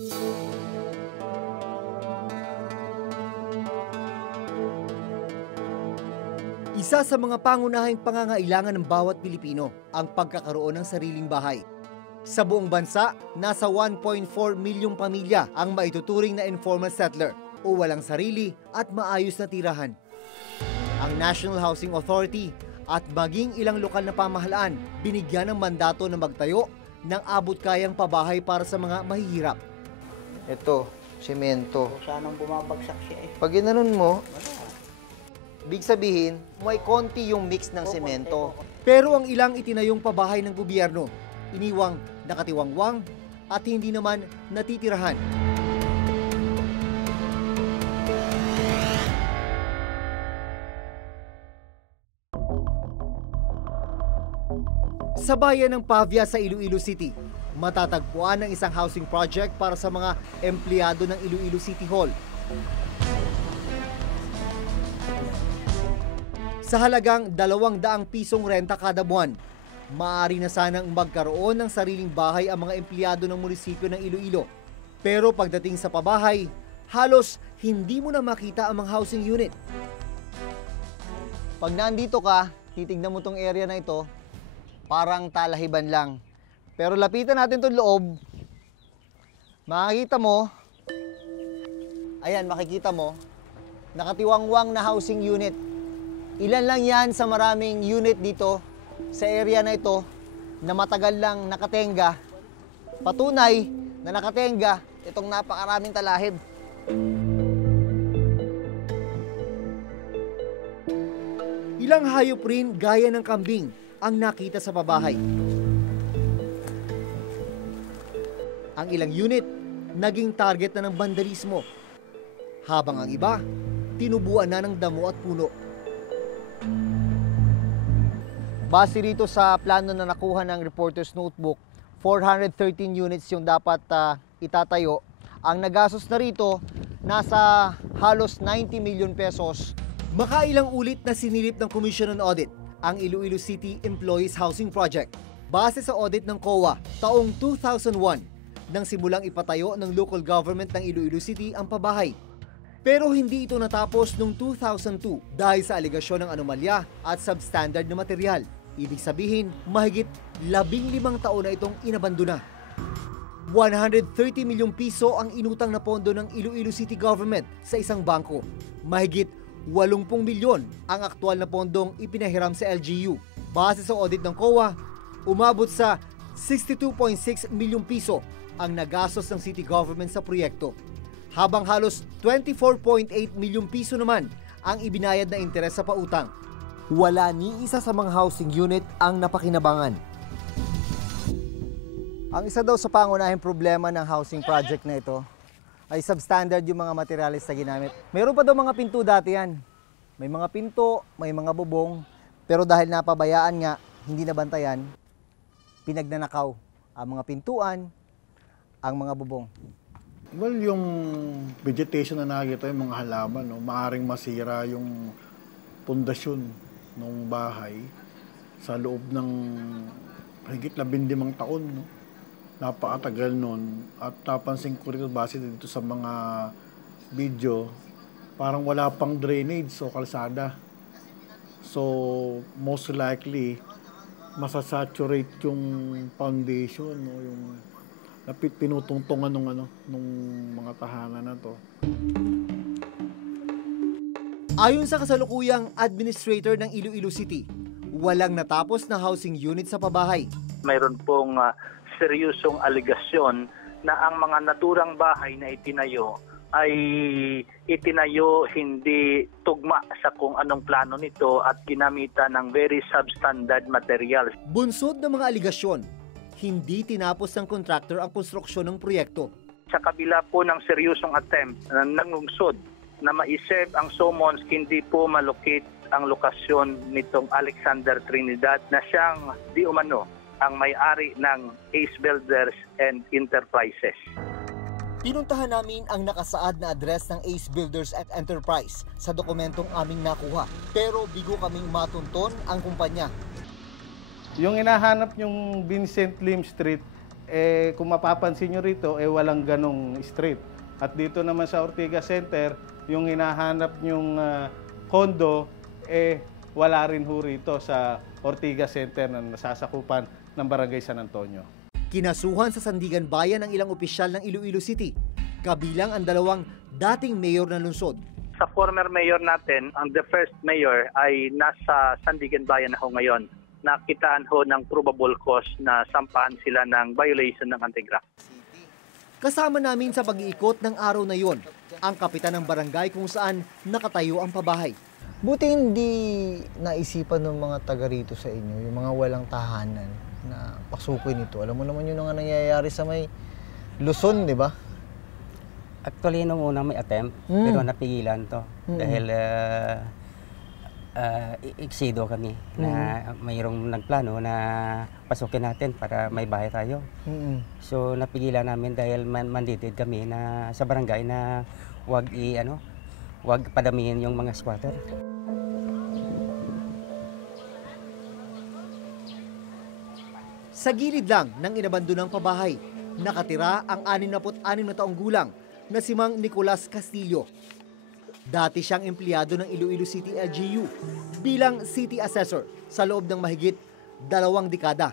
Isa sa mga pangunahing pangangailangan ng bawat Pilipino ang pagkakaroon ng sariling bahay. Sa buong bansa, nasa 1.4 milyong pamilya ang maituturing na informal settler o walang sarili at maayos na tirahan. Ang National Housing Authority at maging ilang lokal na pamahalaan binigyan ng mandato na magtayo ng abot-kayang pabahay para sa mga mahihirap. Ito, semento. Sanang bumabagsak siya eh. Pag ginanon mo, big sabihin, may konti yung mix ng semento. Pero ang ilang itinayong pabahay ng gobyerno, iniwang nakatiwangwang at hindi naman natitirahan. Sa bayan ng Pavia sa Iloilo City, matatagpuan ang isang housing project para sa mga empleyado ng Iloilo City Hall. Sa halagang 200 pisong renta kada buwan, maaari na sanang magkaroon ng sariling bahay ang mga empleyado ng munisipyo ng Iloilo. Pero pagdating sa pabahay, halos hindi mo na makita ang mga housing unit. Pag nandito ka, titignan mo tong area na ito, parang talahiban lang. Pero lapitan natin itong loob, makikita mo, ayan, makikita mo, nakatiwangwang na housing unit. Ilan lang yan sa maraming unit dito sa area na ito na matagal lang nakatenga. Patunay na nakatenga itong napakaraming talahib. Ilang hayop rin gaya ng kambing ang nakita sa pabahay. Ang ilang unit naging target na ng vandalismo, habang ang iba tinubuan na ng damo at puno. Base rito sa plano na nakuha ng reporter's notebook, 413 units yung dapat itatayo. Ang nagastos na rito, nasa halos 90 million pesos. Makailang ulit na sinilip ng Commission on Audit ang Iloilo City Employees Housing Project. Base sa audit ng COA, taong 2001, nang simulang ipatayo ng local government ng Iloilo City ang pabahay. Pero hindi ito natapos noong 2002 dahil sa alegasyon ng anomalya at substandard na material. Ibig sabihin, mahigit 15 taon na itong inabandona. 130 milyong piso ang inutang na pondo ng Iloilo City Government sa isang bangko. Mahigit 80 milyon ang aktual na pondong ipinahiram sa LGU. Base sa audit ng COA, umabot sa 62.6 milyong piso ang nagastos ng city government sa proyekto. Habang halos 24.8 milyong piso naman ang ibinayad na interes sa pautang. Wala ni isa sa mga housing unit ang napakinabangan. Ang isa daw sa pangunahing problema ng housing project na ito ay substandard yung mga materialis na ginamit. Meron pa daw mga pinto dati yan. May mga pinto, may mga bubong, pero dahil napabayaan nga, hindi nabantayan, pinagnanakaw ang mga pintuan, ang mga bubong. Well, yung vegetation na nakikita, yung mga halaman, no, maaring masira yung pundasyon ng bahay sa loob ng higit 15 taon. No? Napakatagal nun. At napansin ko rin base dito sa mga video, parang wala pang drainage o kalsada. So, most likely, masasaturate yung foundation, no? Yung pinutungtungan nung mga tahanan na to. Ayon sa kasalukuyang administrator ng Iloilo City, walang natapos na housing unit sa pabahay. Mayroon pong seryosong aligasyon na ang mga naturang bahay na itinayo ay itinayo hindi tugma sa kung anong plano nito at ginamitan ng very substandard materials. Bunsod ng mga aligasyon, hindi tinapos ng kontraktor ang konstruksyon ng proyekto. Sa kabila po ng seryosong attempt ng lungsod na maisip ang summons, hindi po malocate ang lokasyon nitong Alexander Trinidad na siyang di umano ang may-ari ng Ace Builders and Enterprises. Pinuntahan namin ang nakasaad na address ng Ace Builders at Enterprise sa dokumentong aming nakuha. Pero bigo kaming matunton ang kumpanya. Yung hinahanap yung Vincent Lim Street, kung mapapansin nyo rito, walang ganong street. At dito naman sa Ortigas Center, yung hinahanap nyong kondo, wala rin ho rito sa Ortigas Center na nasasakupan ng Barangay San Antonio. Kinasuhan sa Sandigan Bayan ang ilang opisyal ng Iloilo City, kabilang ang dalawang dating mayor ng lungsod. Sa former mayor natin, ang the first mayor ay nasa Sandigan Bayan na ho ngayon. Nakitaan ho ng probable cause na sampahan sila ng violation ng anti-graft. Kasama namin sa pag-iikot ng araw na yon, ang kapitan ng barangay kung saan nakatayo ang pabahay. Buti hindi naisipan ng mga taga rito sa inyo, yung mga walang tahanan na pasukin ito. Alam mo naman yun ang nangyayari sa may Luzon, di ba? Actually, nung una may attempt, pero napigilan to. Dahil iksido kami na mayroong nagplano na pasukin natin para may bahay tayo. So napigilan namin dahil mandated kami na sa barangay na wag padamihin yung mga squatter. Sa gilid lang ng inabandonang pabahay, nakatira ang 66 na taong gulang na si Mang Nicolas Castillo. Dati siyang empleyado ng Iloilo City LGU bilang city assessor sa loob ng mahigit 2 dekada.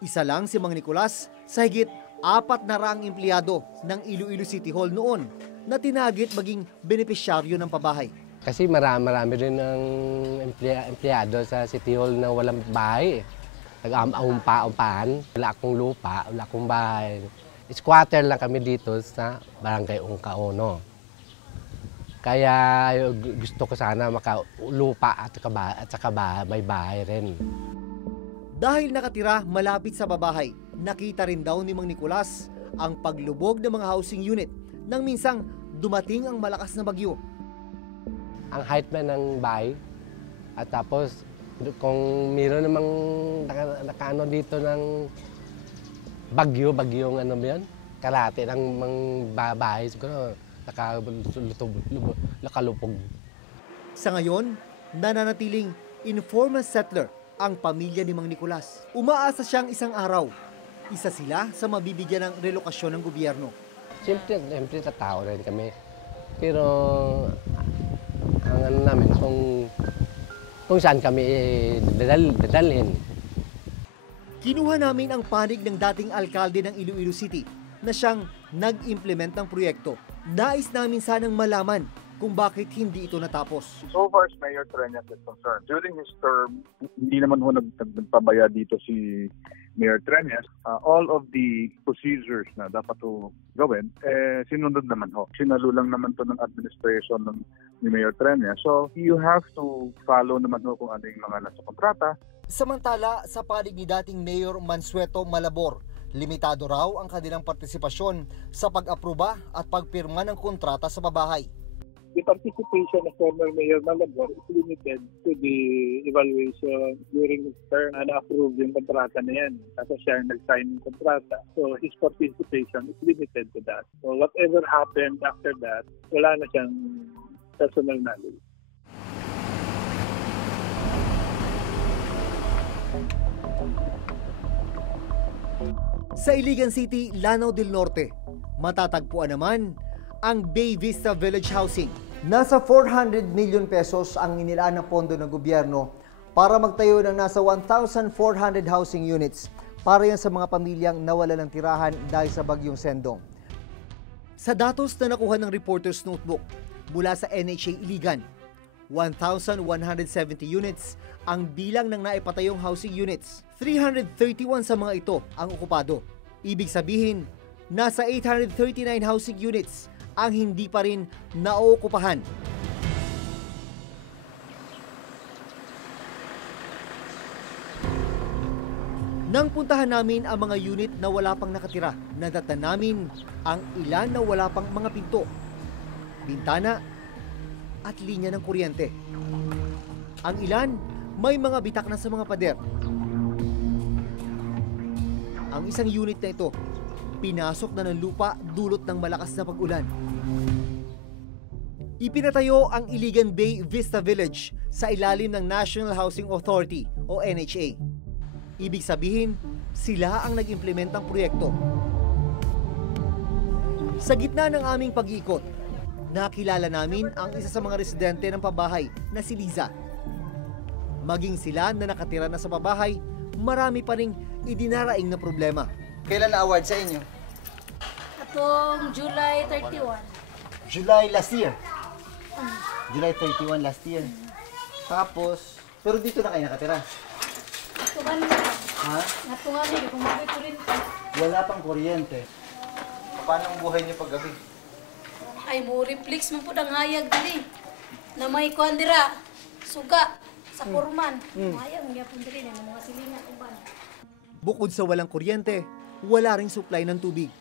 Isa lang si Mang Nicolas sa higit 400 empleyado ng Iloilo City Hall noon na tinagit maging benepisyaryo ng pabahay. Kasi marami rin ng empleyado sa City Hall na walang bahay. Nag-umpa-umpahan, wala akong lupa, wala akong bahay. Squatter lang kami dito sa Barangay Ungkaono. Kaya gusto ko sana makalupa at saka may bahay rin. Dahil nakatira malapit sa babahay, nakita rin daw ni Mang Nicolas ang paglubog ng mga housing unit nang minsang dumating ang malakas na bagyo. Ang height man ng bahay at tapos kung mayroon namang nakaano dito ng bagyong ano ba yan? Kalate ng mga bahay, siguro nakalupog. Sa ngayon, nananatiling informal settler ang pamilya ni Mang Nicolas. Umaasa siyang isang araw, isa sila sa mabibigyan ng relokasyon ng gobyerno. Siyempre tatao rin kami. Pero ang ano namin, kung saan kami dadalhin. Kinuha namin ang panig ng dating alkalde ng Iloilo City na siyang nag-implement ng proyekto. Nais namin sanang malaman kung bakit hindi ito natapos. So far as Mayor Trenes is concerned, during his term, hindi naman ho nagpabaya dito si Mayor Trenes. All of the procedures na dapat ho gawin, sinunod naman ho. Sinalo lang naman to ng administration ni Mayor Trenes. So you have to follow naman ho kung ano yung mga nasa kontrata. Samantala, sa panig ni dating Mayor Mansueto Malabor, limitado raw ang kanilang partisipasyon sa pag-aproba at pagpirma ng kontrata sa pabahay. The participation of former Mayor Malabor is limited to the evaluation during his term na na-approve yung kontrata na yan. Kasi siya ang nag-sign ng kontrata. So his participation is limited to that. So whatever happened after that, wala na siyang personal knowledge. Sa Iligan City, Lanao del Norte, matatagpuan naman ang Bay Vista Village Housing. Nasa 400 million pesos ang inilaan na pondo ng gobyerno para magtayo ng nasa 1,400 housing units para yan sa mga pamilyang nawala ng tirahan dahil sa bagyong Sendong. Sa datos na nakuha ng Reporter's Notebook mula sa NHA Iligan, 1,170 units ang bilang ng naipatayong housing units. 331 sa mga ito ang okupado. Ibig sabihin, nasa 839 housing units ang hindi pa rin naookupahan. Nang puntahan namin ang mga unit na wala pang nakatira, nadatan namin ang ilan na wala pang mga pinto, bintana at linya ng kuryente. Ang ilan may mga bitak na sa mga pader. Ang isang unit na ito, pinasok na ng lupa dulot ng malakas na pag-ulan. Ipinatayo ang Iligan Bay Vista Village sa ilalim ng National Housing Authority o NHA. Ibig sabihin, Sila ang nag-implement ng proyekto. Sa gitna ng aming pag-iikot, nakilala namin ang isa sa mga residente ng pabahay na si Liza. Maging sila na nakatira na sa pabahay, marami pa ring idinaraing na problema. Kailan na-award sa inyo? Atong July 31. July last year. July 31 last year. Tapos, pero dito na kayo nakatira? Natungan mo. Ha? Natungan mo, kung mag-kuryente. Wala pang kuryente. Paano ang buhay niyo paggabi? Ay, mo reflex mo po ang hayag dili. Na may kuandira, suga, sa kurman. Hayag, mga po dili na mga silingan uban. Bukod sa walang kuryente, wala ring supply ng tubig.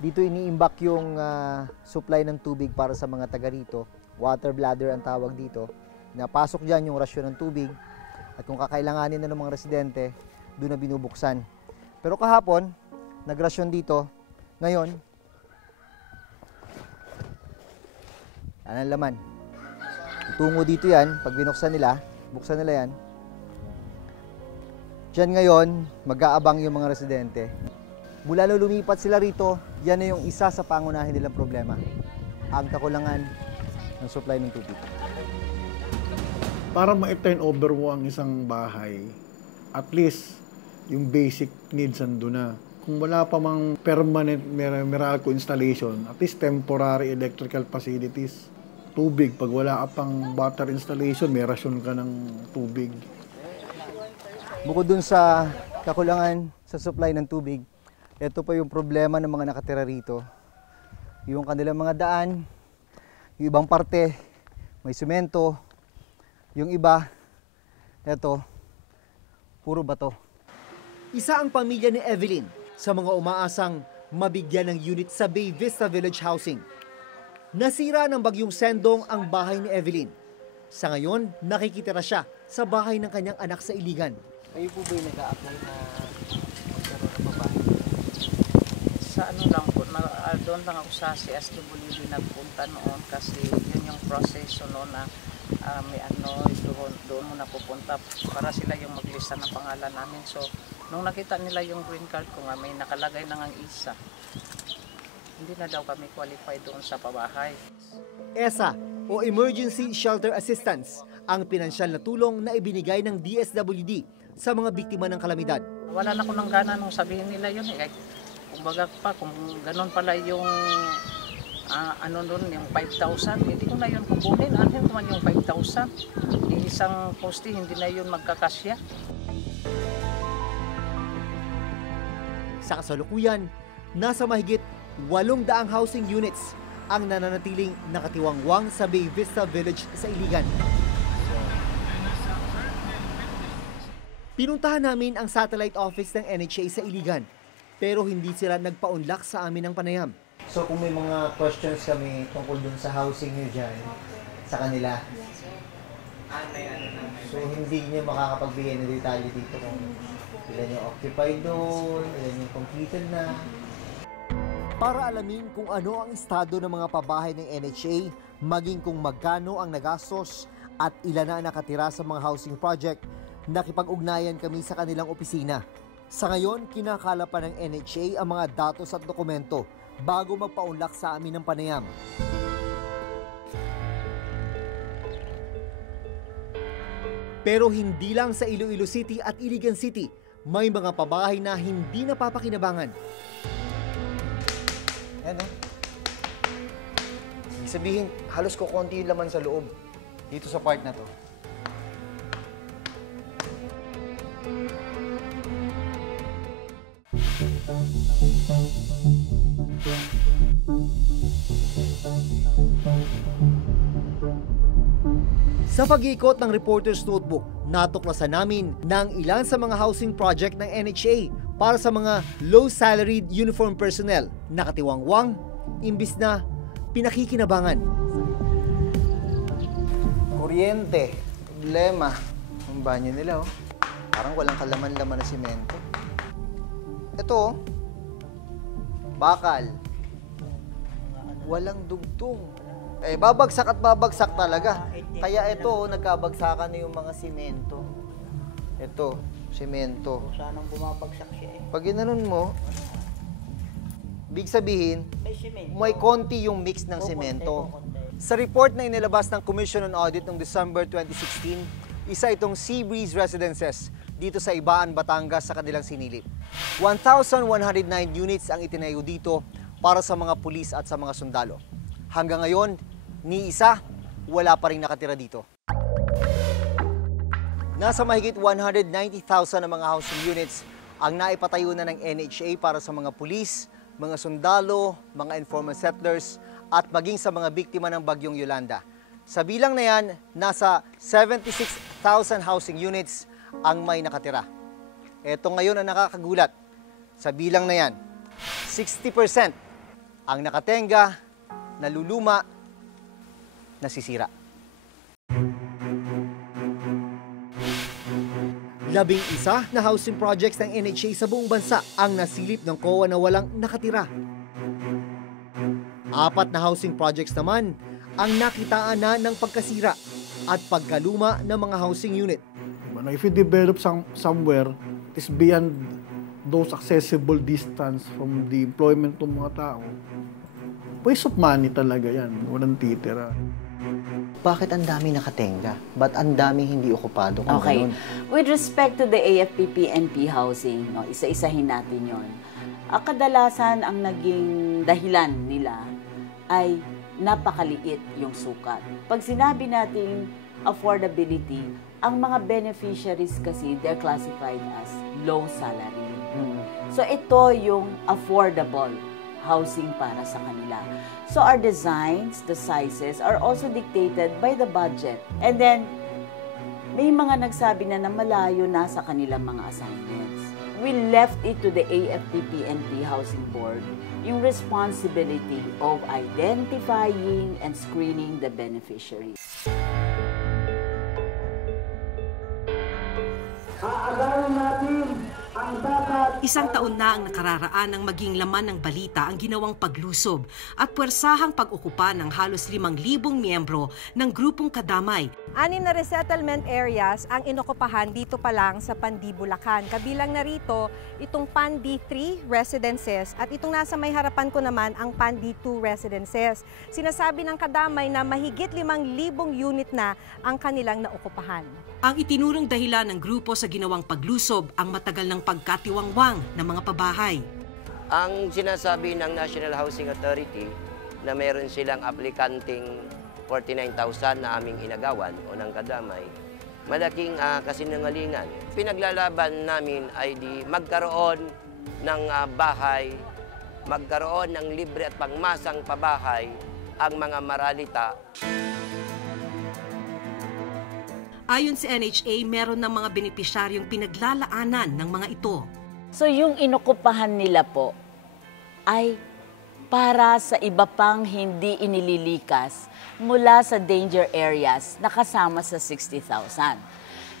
Dito iniimbak yung supply ng tubig para sa mga taga rito. Water bladder ang tawag dito. Napasok dyan yung rasyon ng tubig. At kung kakailanganin na ng mga residente, doon na binubuksan. Pero kahapon, nagrasyon dito. Ngayon, yan ang laman. Tungo dito yan, pag binuksan nila, buksan nila yan. Diyan ngayon, mag-aabang yung mga residente. Mula nung lumipat sila rito, yan na yung isa sa pangunahin nilang problema. Ang kakulangan ng supply ng tubig. Para ma-turn over mo ang isang bahay, at least yung basic needs ando na. Kung wala pa mang permanent Meralco installation, at least temporary electrical facilities. Tubig, pag wala ka pang water installation, may rasyon ka ng tubig. Bukod dun sa kakulangan sa supply ng tubig, ito pa yung problema ng mga nakatira rito. Yung kanilang mga daan, yung ibang parte, may semento. Yung iba, ito, puro bato. Isa ang pamilya ni Evelyn sa mga umaasang mabigyan ng unit sa Bay Vista Village Housing. Nasira ng bagyong Sendong ang bahay ni Evelyn. Sa ngayon, nakikitira siya sa bahay ng kanyang anak sa Iligan. Kayo po ba yung nag-a-apply na magkaroon ng babae? Sa ano lang po, doon lang ako sa CSWD nagpunta noon kasi yun yung proseso noon na may ano, doon mo napupunta para sila yung maglista ng pangalan namin. So, nung nakita nila yung green card ko nga, may nakalagay na ngang isa. Hindi na daw kami qualified doon sa pabahay. ESA o Emergency Shelter Assistance ang pinansyal na tulong na ibinigay ng DSWD sa mga biktima ng kalamidad. Wala na ko ng gana nung sabihin nila yun eh. Kumbaga pa, kung ganun pala yung ano nun, yung 5,000, hindi ko na yun kukunin. Anhin ko man yung 5,000. Yung isang poste, hindi na yun magkakasya. Sa kasalukuyan, nasa mahigit 800 housing units ang nananatiling nakatiwangwang sa Bay Vista Village sa Iligan. Pinuntahan namin ang satellite office ng NHA sa Iligan, pero hindi sila nagpaunlak sa amin ng panayam. So kung may mga questions kami tungkol dun sa housing nyo dyan, sa kanila, so hindi nyo makakapagbigay ng detalye dito kung ilan yung occupied doon, ilan yung completed na. Para alamin kung ano ang estado ng mga pabahay ng NHA, maging kung magkano ang nagastos at ilan na ang nakatira sa mga housing project, nakipag-ugnayan kami sa kanilang opisina. Sa ngayon, kinakala pa ng NHA ang mga datos at dokumento bago magpaunlak sa amin ng panayam. Pero hindi lang sa Iloilo City at Iligan City, may mga pabahay na hindi napapakinabangan. Yan o. Ibig sabihin, halos kukunti yung laman sa loob. Dito sa part na to. Sa pag-iikot ng Reporter's Notebook, natuklasan namin na ang ilan sa mga housing project ng NHA para sa mga low-salaried uniform personnel nakatiwangwang imbis na pinakikinabangan. Kuryente. Problema. Ang banyo nila, oh. Parang walang kalaman-laman na simento. Ito, oh. Bakal. Walang dugtong. Eh, babagsak at babagsak talaga. Kaya ito, oh, nagkabagsakan na yung mga simento. Ito, Semento. Sanang bumabagsak siya eh. Pag ginanon mo, big sabihin, May semento. may konti yung mix ng semento. Sa report na inilabas ng Commission on Audit noong December 2016, isa itong Sea Breeze Residences dito sa Ibaan, Batangas sa kanilang sinilip. 1,109 units ang itinayo dito para sa mga pulis at sa mga sundalo. Hanggang ngayon, ni isa, wala pa rin nakatira dito. Nasa mahigit 190,000 na mga housing units ang naipatayo na ng NHA para sa mga pulis, mga sundalo, mga informal settlers, at maging sa mga biktima ng Bagyong Yolanda. Sa bilang na yan, nasa 76,000 housing units ang may nakatira. Ito ngayon ang nakakagulat. Sa bilang na yan, 60% ang nakatenga, naluluma, nasisira. 11 na housing projects ng NHA sa buong bansa ang nasilip ng COA na walang nakatira. 4 na housing projects naman ang nakitaan na ng pagkasira at pagkaluma ng mga housing unit. If you develop somewhere, is beyond those accessible distance from the employment ng mga tao, waste of money talaga yan. Walang titira. Bakit ang dami nakatenga? Ba't ang dami hindi okupado kung Okay. ganun? With respect to the AFP-PNP housing, no, isa-isahin natin yon. Kadalasan ang naging dahilan nila ay napakaliit yung sukat. Pag sinabi nating affordability, ang mga beneficiaries kasi, they're classified as low salary. So ito yung affordable housing para sa kanila. So our designs, the sizes, are also dictated by the budget. And then, may mga nagsabi na malayo na sa kanilang mga assignments. We left it to the AFP-PNP Housing Board yung responsibility of identifying and screening the beneficiaries. Aagarin natin ang dapat. Isang taon na ang nakararaan ng maging laman ng balita ang ginawang paglusob at puwersahang pag-okupa ng halos 5,000 miyembro ng grupong Kadamay. 6 na resettlement areas ang inokupahan dito pa lang sa Pandi, Bulacan. Kabilang na rito itong Pandi 3 residences at itong nasa may harapan ko naman ang Pandi 2 residences. Sinasabi ng Kadamay na mahigit 5,000 unit na ang kanilang naokupahan. Ang itinurong dahilan ng grupo sa ginawang paglusob ang matagal ng pagkatiwangwang ng mga pabahay. Ang sinasabi ng National Housing Authority na meron silang aplikanting 49,000 na aming inagawan o ng Kadamay, malaking kasinungalingan. Pinaglalaban namin ay di magkaroon ng bahay, magkaroon ng libre at pangmasang pabahay ang mga maralita. Ayon sa NHA, meron ng mga benepisyaryong pinaglalaanan ng mga ito. So yung inokupahan nila po ay para sa iba pang hindi inililikas mula sa danger areas na kasama sa 60,000.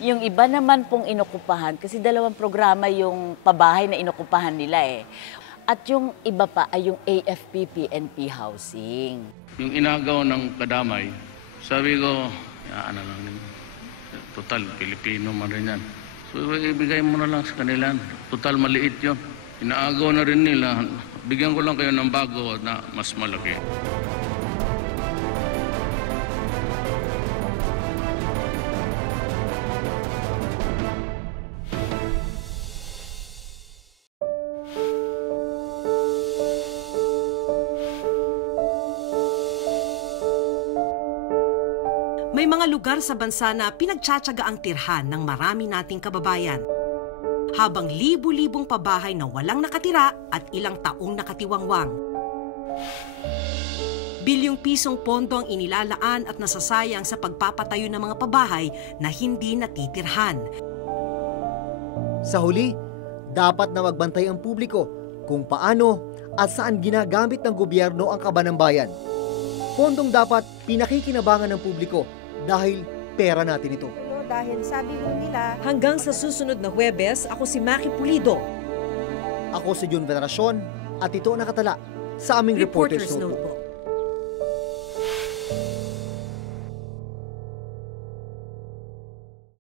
Yung iba naman pong inokupahan, kasi 2 programa yung pabahay na inokupahan nila eh. At yung iba pa ay yung AFP-PNP housing. Yung inagaw ng Kadamay, sabi ko, ano lang, total, Pilipino man rin yan. So, ibigay mo na lang sa kanila. Total, maliit yun. Inaagaw na rin nila. Bigyan ko lang kayo ng bago na mas malaki. May mga lugar sa bansa na pinagtsatsaga ang tirhan ng marami nating kababayan. Habang libu-libong pabahay na walang nakatira at ilang taong nakatiwangwang. Bilyong pisong pondo ang inilalaan at nasasayang sa pagpapatayo ng mga pabahay na hindi natitirhan. Sa huli, dapat na magbantay ang publiko kung paano at saan ginagamit ng gobyerno ang kaba ng bayan. Pondong dapat pinakikinabangan ng publiko dahil pera natin ito. Dahil sabi mo nila, hanggang sa susunod na Huwebes, ako si Maki Pulido. Ako si Jun Veneracion at ito nakatala sa aming Reporter's Notebook.